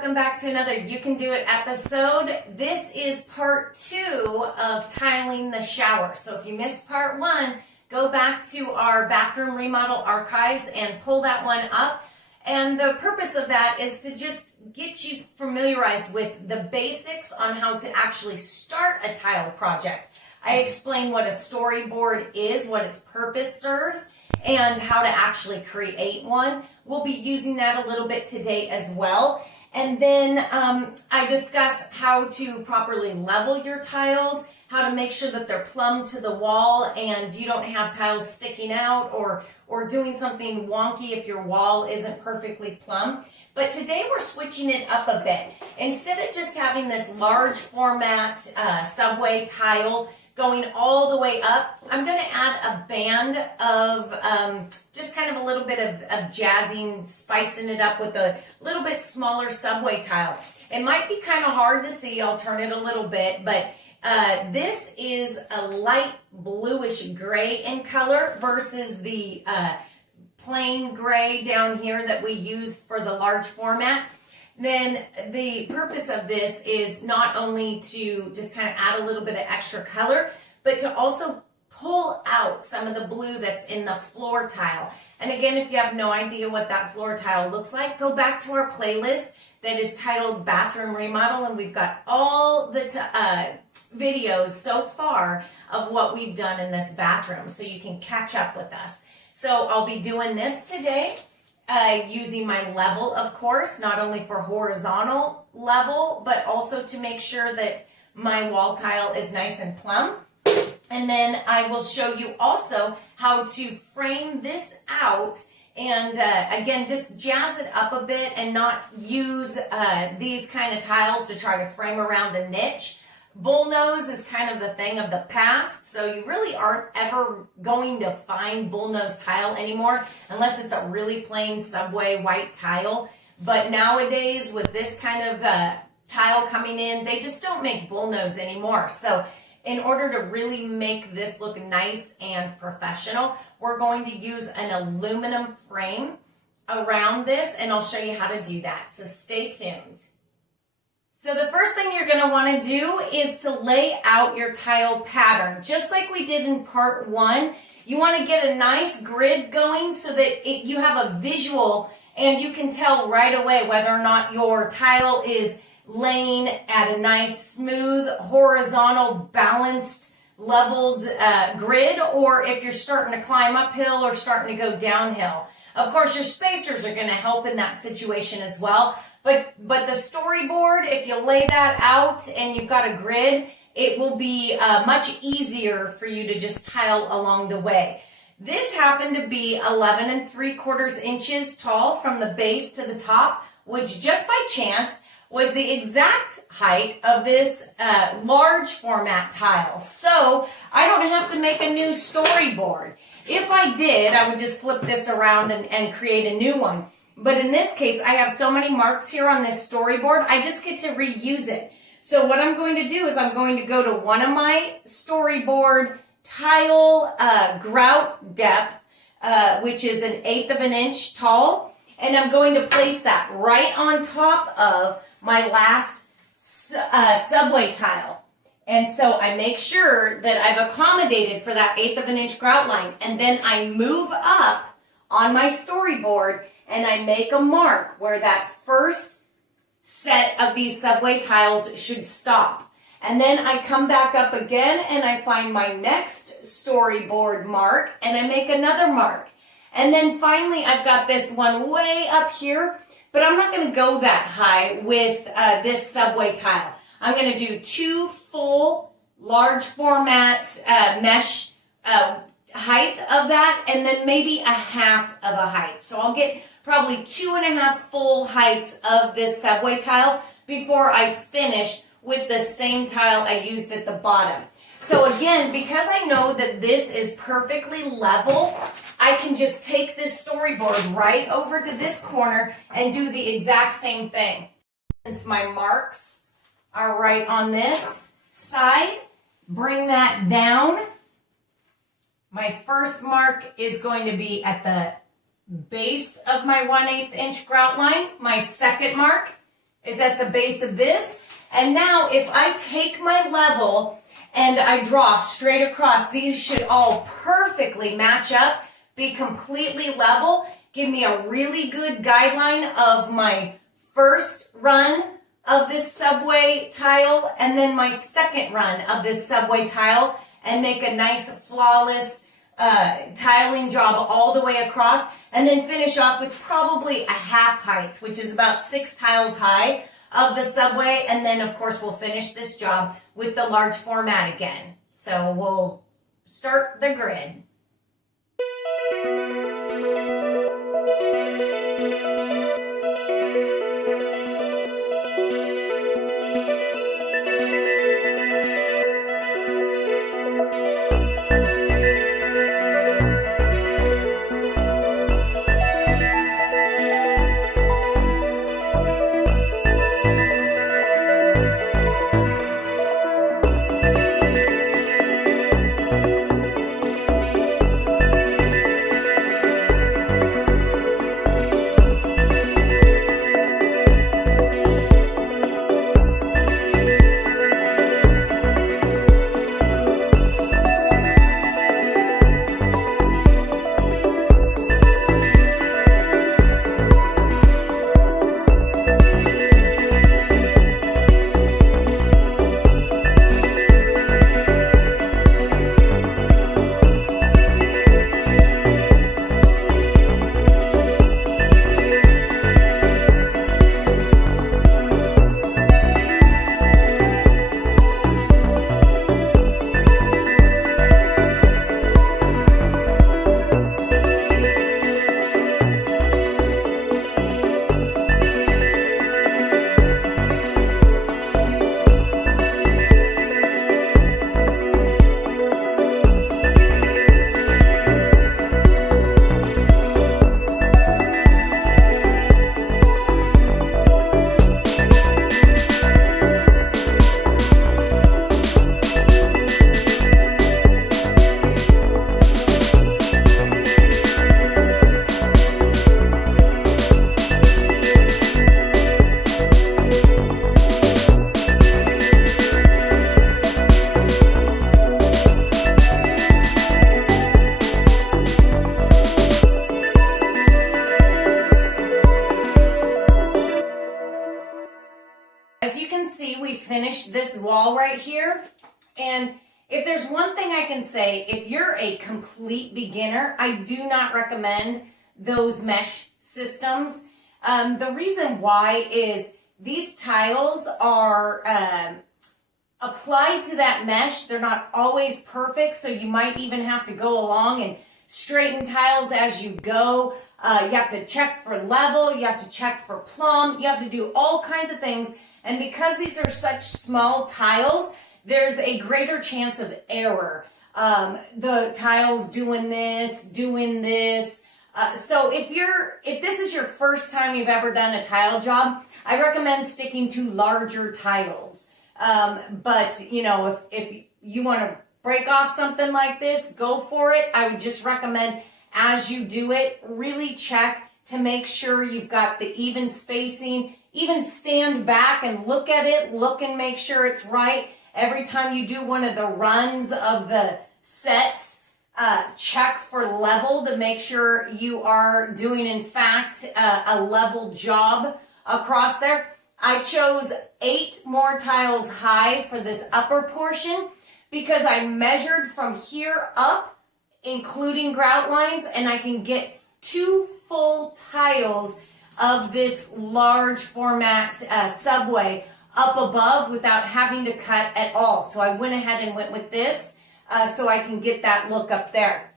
welcome back to another You Can Do It episode. This is part 2 of tiling the shower. So if you missed part 1, go back to our bathroom remodel archives and pull that one up. And the purpose of that is to just get you familiarized with the basics on how to actually start a tile project. I explain what a storyboard is, what its purpose serves, and how to actually create one. We'll be using that a little bit today as well. And then I discuss how to properly level your tiles, how to make sure that they're plumb to the wall and you don't have tiles sticking out or doing something wonky if your wall isn't perfectly plumb. But today we're switching it up a bit. Instead of just having this large format subway tile going all the way up, I'm going to add a band of just kind of a little bit of jazzing, spicing it up with a little bit smaller subway tile. It might be kind of hard to see, I'll turn it a little bit, but this is a light bluish gray in color versus the plain gray down here that we use for the large format. Then the purpose of this is not only to just kind of add a little bit of extra color, but to also pull out some of the blue that's in the floor tile. And again, if you have no idea what that floor tile looks like, go back to our playlist that is titled Bathroom Remodel, and we've got all the videos so far of what we've done in this bathroom, so you can catch up with us. So I'll be doing this today. Using my level, of course, not only for horizontal level, but also to make sure that my wall tile is nice and plumb. And then I will show you also how to frame this out and again, just jazz it up a bit and not use these kind of tiles to try to frame around a niche. Bullnose is kind of the thing of the past, so you really aren't ever going to find bullnose tile anymore unless it's a really plain subway white tile. But nowadays, with this kind of tile coming in, they just don't make bullnose anymore. So in order to really make this look nice and professional, we're going to use an aluminum frame around this, and I'll show you how to do that. So stay tuned. So the first thing you're going to want to do is to lay out your tile pattern. Just like we did in part 1, you want to get a nice grid going so that you have a visual and you can tell right away whether or not your tile is laying at a nice, smooth, horizontal, balanced, leveled grid, or if you're starting to climb uphill or starting to go downhill. Of course, your spacers are going to help in that situation as well. But the storyboard, if you lay that out and you've got a grid, it will be much easier for you to just tile along the way. This happened to be 11 3/4 inches tall from the base to the top, which just by chance was the exact height of this large format tile. So I don't have to make a new storyboard. If I did, I would just flip this around and create a new one. But in this case, I have so many marks here on this storyboard, I just get to reuse it. So what I'm going to do is I'm going to go to one of my storyboard tile grout depth, which is 1/8 of an inch tall, and I'm going to place that right on top of my last subway tile. And so I make sure that I've accommodated for that 1/8 of an inch grout line, and then I move up on my storyboard and I make a mark where that first set of these subway tiles should stop. And then I come back up again and I find my next storyboard mark and I make another mark. And then finally I've got this one way up here, but I'm not going to go that high with this subway tile. I'm going to do 2 full large format mesh height of that, and then maybe a half of a height. So I'll get probably 2.5 full heights of this subway tile before I finish with the same tile I used at the bottom. So again, because I know that this is perfectly level, I can just take this storyboard right over to this corner and do the exact same thing. Since my marks are right on this side, bring that down. My first mark is going to be at the base of my 1/8 inch grout line. My second mark is at the base of this. And now if I take my level and I draw straight across, these should all perfectly match up, be completely level, give me a really good guideline of my first run of this subway tile and then my second run of this subway tile, and make a nice flawless tiling job all the way across, and then finish off with probably a half height, which is about 6 tiles high of the subway. And then of course we'll finish this job with the large format again. So we'll start the grid. As you can see, we finished this wall right here. And if there's one thing I can say, if you're a complete beginner, I do not recommend those mesh systems. The reason why is these tiles are applied to that mesh. They're not always perfect, so you might even have to go along and straighten tiles as you go. You have to check for level, you have to check for plumb, you have to do all kinds of things. And because these are such small tiles, there's a greater chance of error. The tiles doing this. So if this is your first time you've ever done a tile job, I recommend sticking to larger tiles. But you know, if you want to break off something like this, go for it. I would just recommend as you do it, really check to make sure you've got the even spacing. Even stand back and look at it, look and make sure it's right. Every time you do one of the runs of the sets, check for level to make sure you are doing, in fact, a level job across there. I chose 8 more tiles high for this upper portion because I measured from here up, including grout lines, and I can get 2 full tiles of this large format subway up above without having to cut at all. So I went ahead and went with this so I can get that look up there.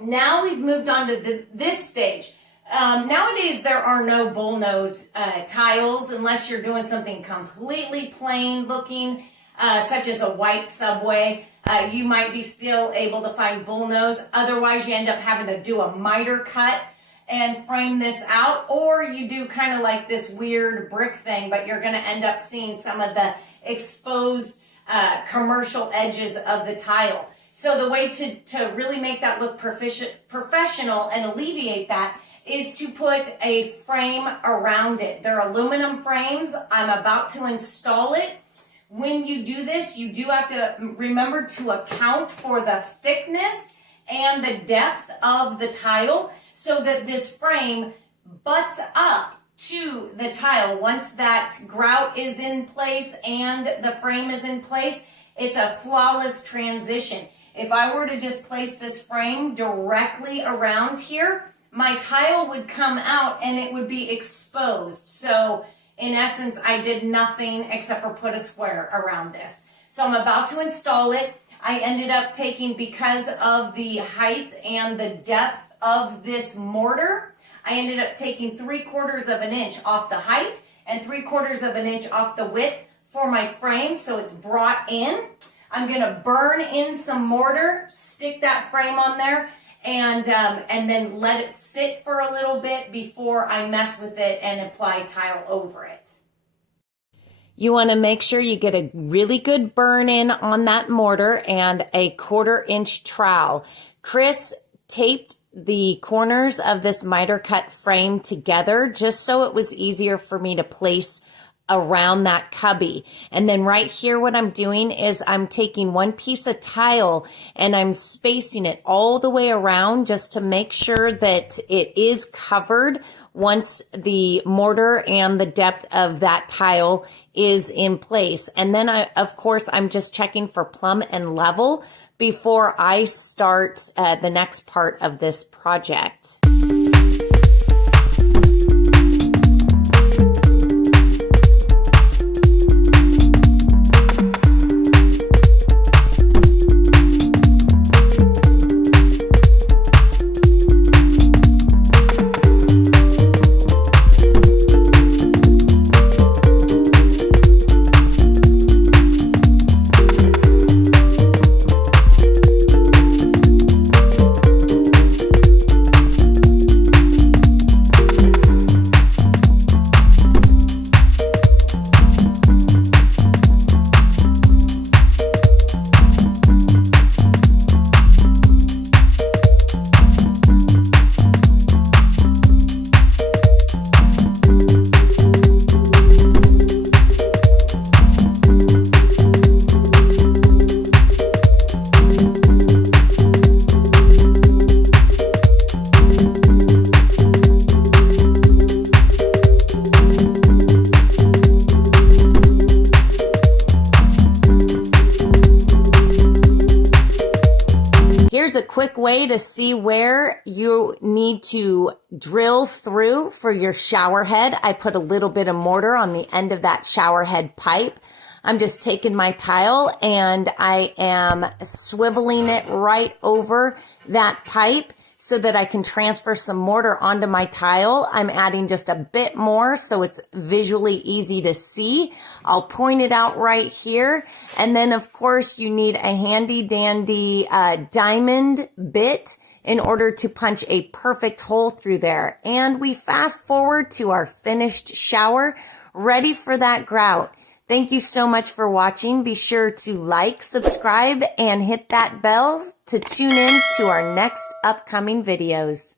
Now we've moved on to this stage. Nowadays there are no bullnose tiles unless you're doing something completely plain looking, such as a white subway. You might be still able to find bullnose. Otherwise you end up having to do a miter cut and frame this out, or you do kind of like this weird brick thing, but you're going to end up seeing some of the exposed commercial edges of the tile. So the way to really make that look professional and alleviate that is to put a frame around it. They're aluminum frames. I'm about to install it. When you do this, you do have to remember to account for the thickness and the depth of the tile so that this frame butts up to the tile. Once that grout is in place and the frame is in place, it's a flawless transition. If I were to just place this frame directly around here, my tile would come out and it would be exposed. So in essence, I did nothing except for put a square around this. So I'm about to install it. I ended up taking, because of the height and the depth of this mortar, I ended up taking 3/4 of an inch off the height and 3/4 of an inch off the width for my frame, so it's brought in. I'm gonna burn in some mortar, stick that frame on there, and then let it sit for a little bit before I mess with it and apply tile over it. You want to make sure you get a really good burn in on that mortar and a 1/4 inch trowel. Chris taped the corners of this miter cut frame together just so it was easier for me to place around that cubby. And then right here, what I'm doing is I'm taking one piece of tile and I'm spacing it all the way around just to make sure that it is covered once the mortar and the depth of that tile is in place. And then of course, I'm just checking for plumb and level before I start the next part of this project. Here's a quick way to see where you need to drill through for your shower head. I put a little bit of mortar on the end of that shower head pipe. I'm just taking my tile and I am swiveling it right over that pipe so that I can transfer some mortar onto my tile. I'm adding just a bit more so it's visually easy to see. I'll point it out right here. And then of course you need a handy dandy diamond bit in order to punch a perfect hole through there. And we fast forward to our finished shower, ready for that grout. Thank you so much for watching. Be sure to like, subscribe, and hit that bell to tune in to our next upcoming videos.